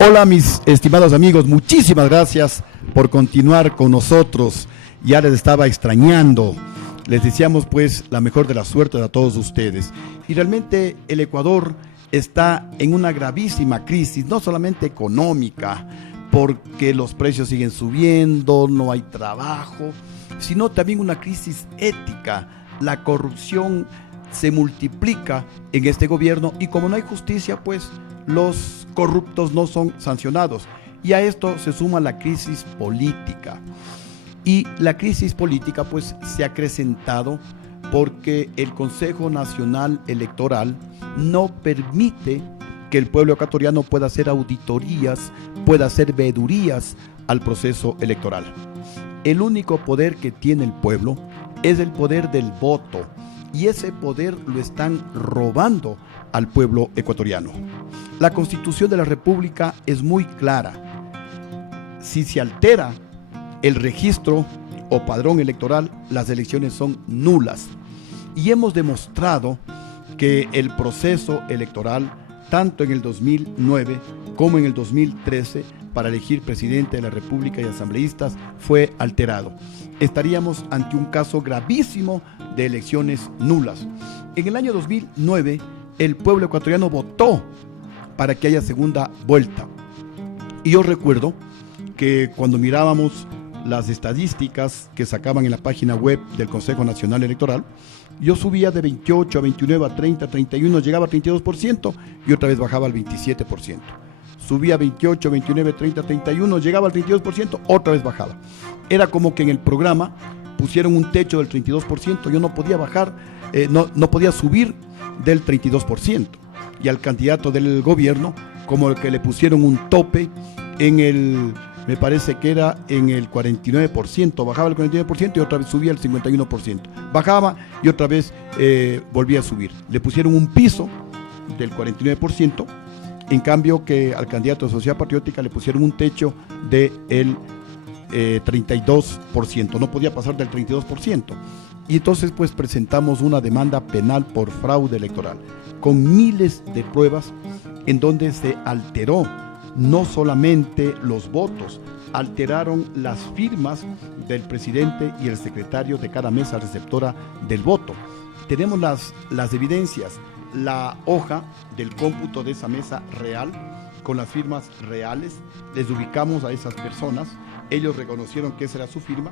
Hola mis estimados amigos, muchísimas gracias por continuar con nosotros. Ya les estaba extrañando. Les deseamos pues la mejor de la suerte a todos ustedes. Y realmente el Ecuador está en una gravísima crisis, no solamente económica, porque los precios siguen subiendo, no hay trabajo, sino también una crisis ética. La corrupción se multiplica en este gobierno y como no hay justicia, pues los corruptos no son sancionados. Y a esto se suma la crisis política. Y la crisis política pues se ha acrecentado porque el Consejo Nacional Electoral no permite que el pueblo ecuatoriano pueda hacer auditorías, pueda hacer veedurías al proceso electoral. El único poder que tiene el pueblo es el poder del voto, y ese poder lo están robando al pueblo ecuatoriano. La Constitución de la República es muy clara. Si se altera el registro o padrón electoral, las elecciones son nulas. Y hemos demostrado que el proceso electoral, tanto en el 2009 como en el 2013, para elegir presidente de la República y asambleístas, fue alterado. Estaríamos ante un caso gravísimo de elecciones nulas. En el año 2009, el pueblo ecuatoriano votó para que haya segunda vuelta. Y yo recuerdo que cuando mirábamos las estadísticas que sacaban en la página web del Consejo Nacional Electoral, yo subía de 28 a 29 a 30, a 31, llegaba a 32% y otra vez bajaba al 27%. Subía 28, 29, 30, 31, llegaba al 32%, otra vez bajaba. Era como que en el programa pusieron un techo del 32%, yo no podía bajar, no podía subir del 32%. Y al candidato del gobierno, como el que le pusieron un tope en el, me parece que era en el 49%, bajaba el 49% y otra vez subía el 51%. Bajaba y otra vez volvía a subir. Le pusieron un piso del 49%, en cambio que al candidato de Sociedad Patriótica le pusieron un techo del 32%, no podía pasar del 32%. Y entonces pues presentamos una demanda penal por fraude electoral, con miles de pruebas en donde se alteró no solamente los votos, alteraron las firmas del presidente y el secretario de cada mesa receptora del voto. Tenemos las evidencias, la hoja del cómputo de esa mesa real, con las firmas reales, les ubicamos a esas personas, ellos reconocieron que esa era su firma,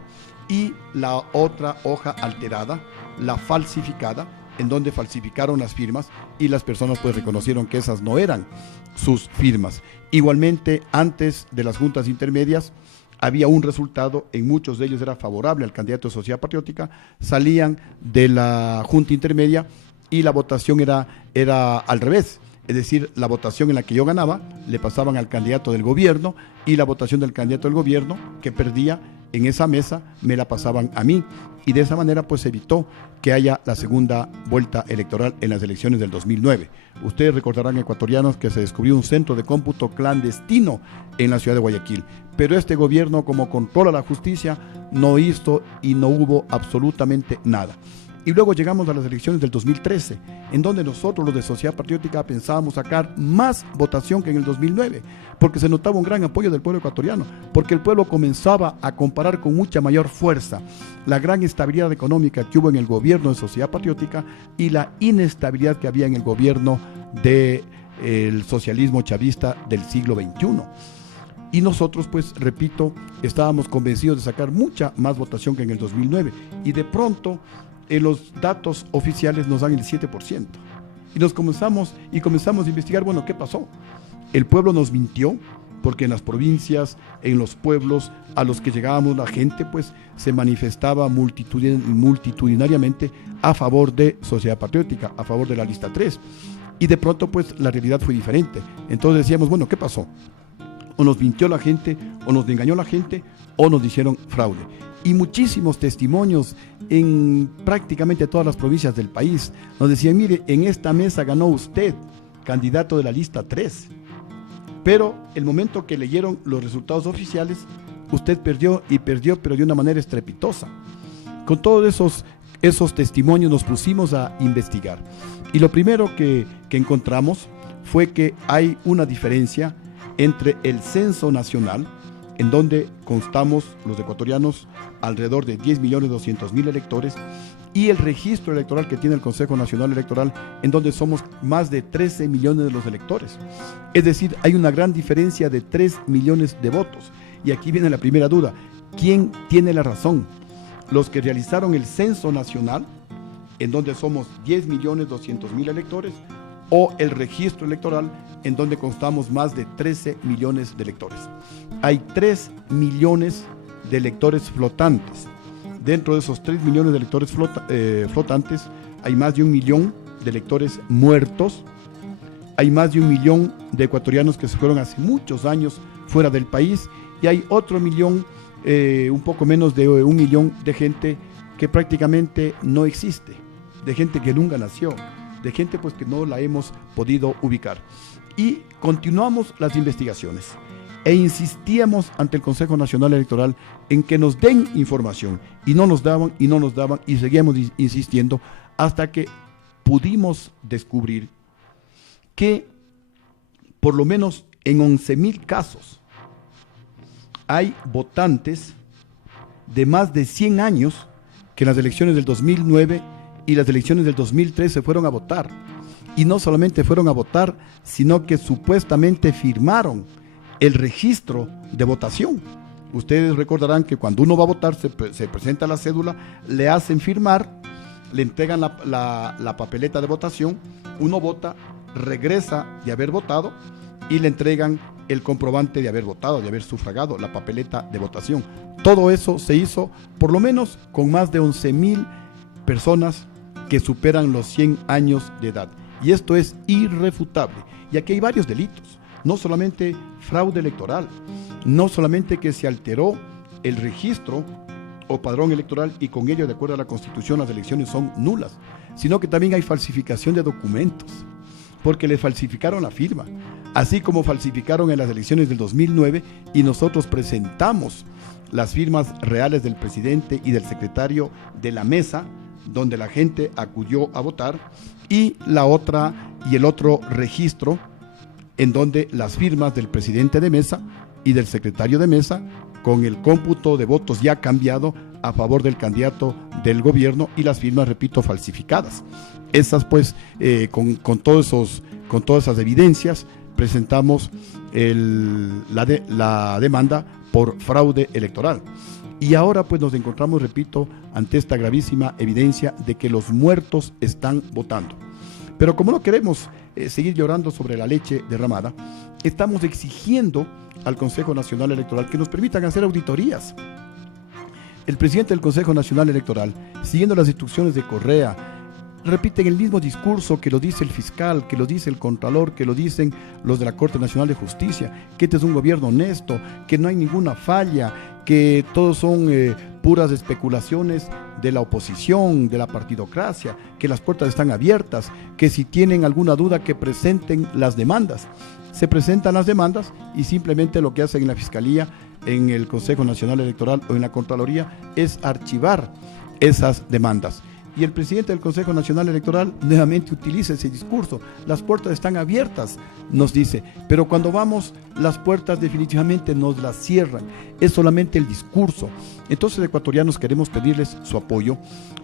y la otra hoja alterada, la falsificada, en donde falsificaron las firmas y las personas pues reconocieron que esas no eran sus firmas. Igualmente, antes de las juntas intermedias, había un resultado, en muchos de ellos era favorable al candidato de Sociedad Patriótica, salían de la junta intermedia y la votación era al revés. Es decir, la votación en la que yo ganaba, le pasaban al candidato del gobierno, y la votación del candidato del gobierno, que perdía en esa mesa, me la pasaban a mí. Y de esa manera, pues, se evitó que haya la segunda vuelta electoral en las elecciones del 2009. Ustedes recordarán, ecuatorianos, que se descubrió un centro de cómputo clandestino en la ciudad de Guayaquil. Pero este gobierno, como controla la justicia, no hizo y no hubo absolutamente nada. Y luego llegamos a las elecciones del 2013, en donde nosotros, los de Sociedad Patriótica, pensábamos sacar más votación que en el 2009, porque se notaba un gran apoyo del pueblo ecuatoriano, porque el pueblo comenzaba a comparar con mucha mayor fuerza la gran estabilidad económica que hubo en el gobierno de Sociedad Patriótica y la inestabilidad que había en el gobierno del socialismo chavista del siglo XXI. Y nosotros, pues, repito, estábamos convencidos de sacar mucha más votación que en el 2009, y de pronto en los datos oficiales nos dan el 7%. Y comenzamos a investigar, bueno, ¿qué pasó? El pueblo nos mintió, porque en las provincias, en los pueblos a los que llegábamos, la gente pues se manifestaba multitudinariamente a favor de Sociedad Patriótica, a favor de la lista 3. Y de pronto pues la realidad fue diferente. Entonces decíamos, bueno, ¿qué pasó? O nos mintió la gente, o nos engañó la gente, o nos hicieron fraude. Y muchísimos testimonios en prácticamente todas las provincias del país nos decían, mire, en esta mesa ganó usted, candidato de la lista 3, pero el momento que leyeron los resultados oficiales, usted perdió, y perdió, pero de una manera estrepitosa. Con todos esos testimonios nos pusimos a investigar, y lo primero que encontramos fue que hay una diferencia entre el censo nacional, en donde constamos los ecuatorianos alrededor de 10.200.000 electores, y el registro electoral que tiene el Consejo Nacional Electoral, en donde somos más de 13 millones de los electores. Es decir, hay una gran diferencia de 3 millones de votos. Y aquí viene la primera duda: ¿quién tiene la razón? ¿Los que realizaron el censo nacional, en donde somos 10.200.000 electores, o el registro electoral, en donde constamos más de 13 millones de electores? Hay 3 millones de electores flotantes. Dentro de esos 3 millones de electores flotantes, hay más de 1 millón de electores muertos, hay más de 1 millón de ecuatorianos que se fueron hace muchos años fuera del país, y hay otro millón, un poco menos de 1 millón de gente que prácticamente no existe, de gente que nunca nació, de gente pues que no la hemos podido ubicar. Y continuamos las investigaciones e insistíamos ante el Consejo Nacional Electoral en que nos den información, y no nos daban, y seguíamos insistiendo hasta que pudimos descubrir que por lo menos en 11.000 casos hay votantes de más de 100 años que en las elecciones del 2009 y las elecciones del 2013 fueron a votar. Y no solamente fueron a votar, sino que supuestamente firmaron el registro de votación. Ustedes recordarán que cuando uno va a votar se presenta la cédula, le hacen firmar, le entregan la papeleta de votación, uno vota, regresa de haber votado y le entregan el comprobante de haber votado, de haber sufragado, la papeleta de votación. Todo eso se hizo por lo menos con más de 11.000 personas que superan los 100 años de edad. Y esto es irrefutable. Y aquí hay varios delitos, no solamente fraude electoral, no solamente que se alteró el registro o padrón electoral y con ello, de acuerdo a la Constitución, las elecciones son nulas, sino que también hay falsificación de documentos, porque le falsificaron la firma, así como falsificaron en las elecciones del 2009, y nosotros presentamos las firmas reales del presidente y del secretario de la mesa, donde la gente acudió a votar, y el otro registro, en donde las firmas del presidente de mesa y del secretario de mesa, con el cómputo de votos ya cambiado a favor del candidato del gobierno, y las firmas, repito, falsificadas. Esas pues, con todas esas evidencias, presentamos la demanda por fraude electoral. Y ahora pues nos encontramos, repito, ante esta gravísima evidencia de que los muertos están votando. Pero como no queremos seguir llorando sobre la leche derramada, estamos exigiendo al Consejo Nacional Electoral que nos permitan hacer auditorías. El presidente del Consejo Nacional Electoral, siguiendo las instrucciones de Correa, repiten el mismo discurso que lo dice el fiscal, que lo dice el contralor, que lo dicen los de la Corte Nacional de Justicia, que este es un gobierno honesto, que no hay ninguna falla, que todos son puras especulaciones de la oposición, de la partidocracia, que las puertas están abiertas, que si tienen alguna duda que presenten las demandas. Se presentan las demandas y simplemente lo que hacen en la Fiscalía, en el Consejo Nacional Electoral o en la Contraloría es archivar esas demandas. Y el presidente del Consejo Nacional Electoral nuevamente utiliza ese discurso. Las puertas están abiertas, nos dice, pero cuando vamos, las puertas definitivamente nos las cierran. Es solamente el discurso. Entonces, ecuatorianos, queremos pedirles su apoyo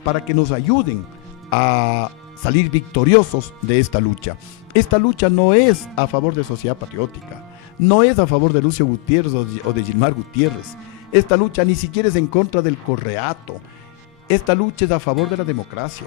para que nos ayuden a salir victoriosos de esta lucha. Esta lucha no es a favor de Sociedad Patriótica, no es a favor de Lucio Gutiérrez o de Gilmar Gutiérrez. Esta lucha ni siquiera es en contra del Correato. Esta lucha es a favor de la democracia.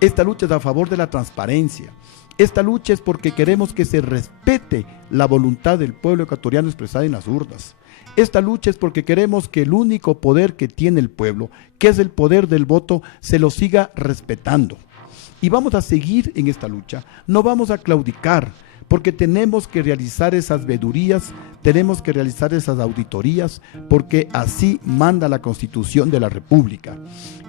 Esta lucha es a favor de la transparencia. Esta lucha es porque queremos que se respete la voluntad del pueblo ecuatoriano expresada en las urnas. Esta lucha es porque queremos que el único poder que tiene el pueblo, que es el poder del voto, se lo siga respetando. Y vamos a seguir en esta lucha. No vamos a claudicar, porque tenemos que realizar esas vedurías, tenemos que realizar esas auditorías, porque así manda la Constitución de la República.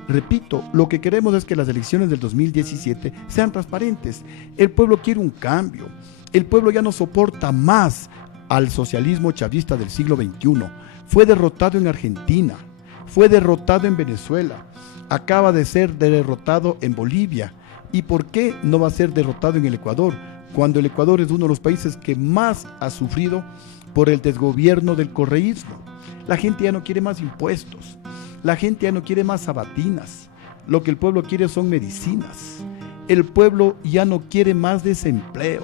Repito, lo que queremos es que las elecciones del 2017 sean transparentes. El pueblo quiere un cambio. El pueblo ya no soporta más al socialismo chavista del siglo XXI. Fue derrotado en Argentina, fue derrotado en Venezuela, acaba de ser derrotado en Bolivia. ¿Y por qué no va a ser derrotado en el Ecuador? Cuando el Ecuador es uno de los países que más ha sufrido por el desgobierno del correísmo. La gente ya no quiere más impuestos, la gente ya no quiere más sabatinas, lo que el pueblo quiere son medicinas. El pueblo ya no quiere más desempleo,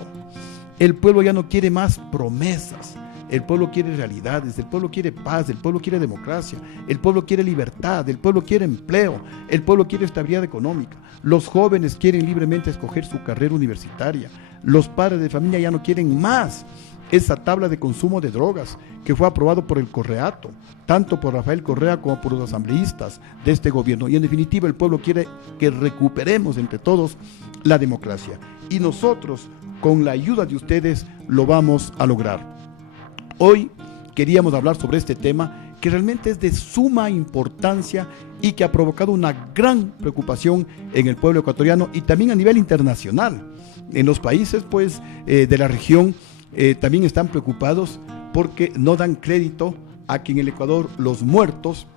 el pueblo ya no quiere más promesas, el pueblo quiere realidades, el pueblo quiere paz, el pueblo quiere democracia, el pueblo quiere libertad, el pueblo quiere empleo, el pueblo quiere estabilidad económica. Los jóvenes quieren libremente escoger su carrera universitaria, los padres de familia ya no quieren más esa tabla de consumo de drogas que fue aprobado por el Correato, tanto por Rafael Correa como por los asambleístas de este gobierno. Y en definitiva el pueblo quiere que recuperemos entre todos la democracia. Y nosotros, con la ayuda de ustedes, lo vamos a lograr. Hoy queríamos hablar sobre este tema que realmente es de suma importancia y que ha provocado una gran preocupación en el pueblo ecuatoriano y también a nivel internacional. En los países pues de la región también están preocupados porque no dan crédito a que en el Ecuador los muertos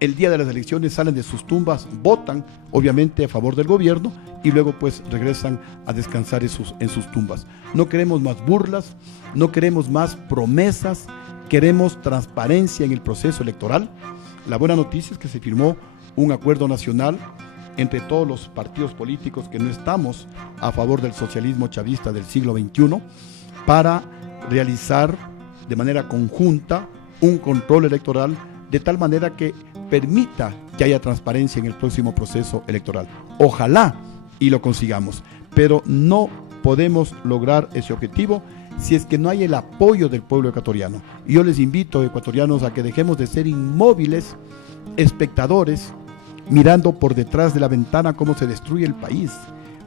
el día de las elecciones salen de sus tumbas, votan obviamente a favor del gobierno y luego pues regresan a descansar en sus tumbas. No queremos más burlas, no queremos más promesas, queremos transparencia en el proceso electoral. La buena noticia es que se firmó un acuerdo nacional entre todos los partidos políticos que no estamos a favor del socialismo chavista del siglo XXI para realizar de manera conjunta un control electoral de tal manera que permita que haya transparencia en el próximo proceso electoral. Ojalá y lo consigamos, pero no podemos lograr ese objetivo si es que no hay el apoyo del pueblo ecuatoriano. Y yo les invito, ecuatorianos, a que dejemos de ser inmóviles, espectadores, mirando por detrás de la ventana cómo se destruye el país,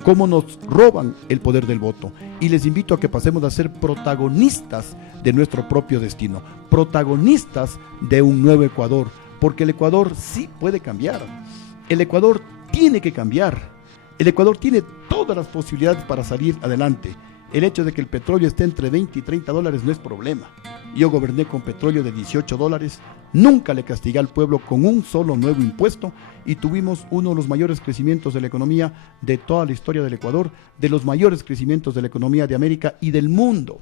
cómo nos roban el poder del voto. Y les invito a que pasemos a ser protagonistas de nuestro propio destino, protagonistas de un nuevo Ecuador, porque el Ecuador sí puede cambiar, el Ecuador tiene que cambiar, el Ecuador tiene todas las posibilidades para salir adelante. El hecho de que el petróleo esté entre 20 y 30 dólares no es problema. Yo goberné con petróleo de 18 dólares, nunca le castigué al pueblo con un solo nuevo impuesto y tuvimos uno de los mayores crecimientos de la economía de toda la historia del Ecuador, de los mayores crecimientos de la economía de América y del mundo.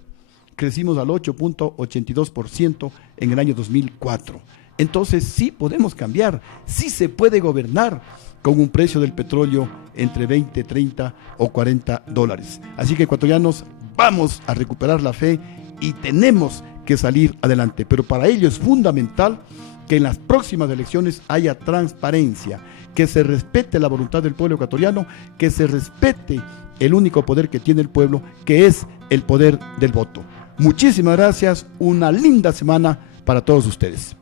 Crecimos al 8.82% en el año 2004. Entonces sí podemos cambiar, sí se puede gobernar con un precio del petróleo entre 20, 30 o 40 dólares. Así que, ecuatorianos, vamos a recuperar la fe y tenemos que salir adelante. Pero para ello es fundamental que en las próximas elecciones haya transparencia, que se respete la voluntad del pueblo ecuatoriano, que se respete el único poder que tiene el pueblo, que es el poder del voto. Muchísimas gracias, una linda semana para todos ustedes.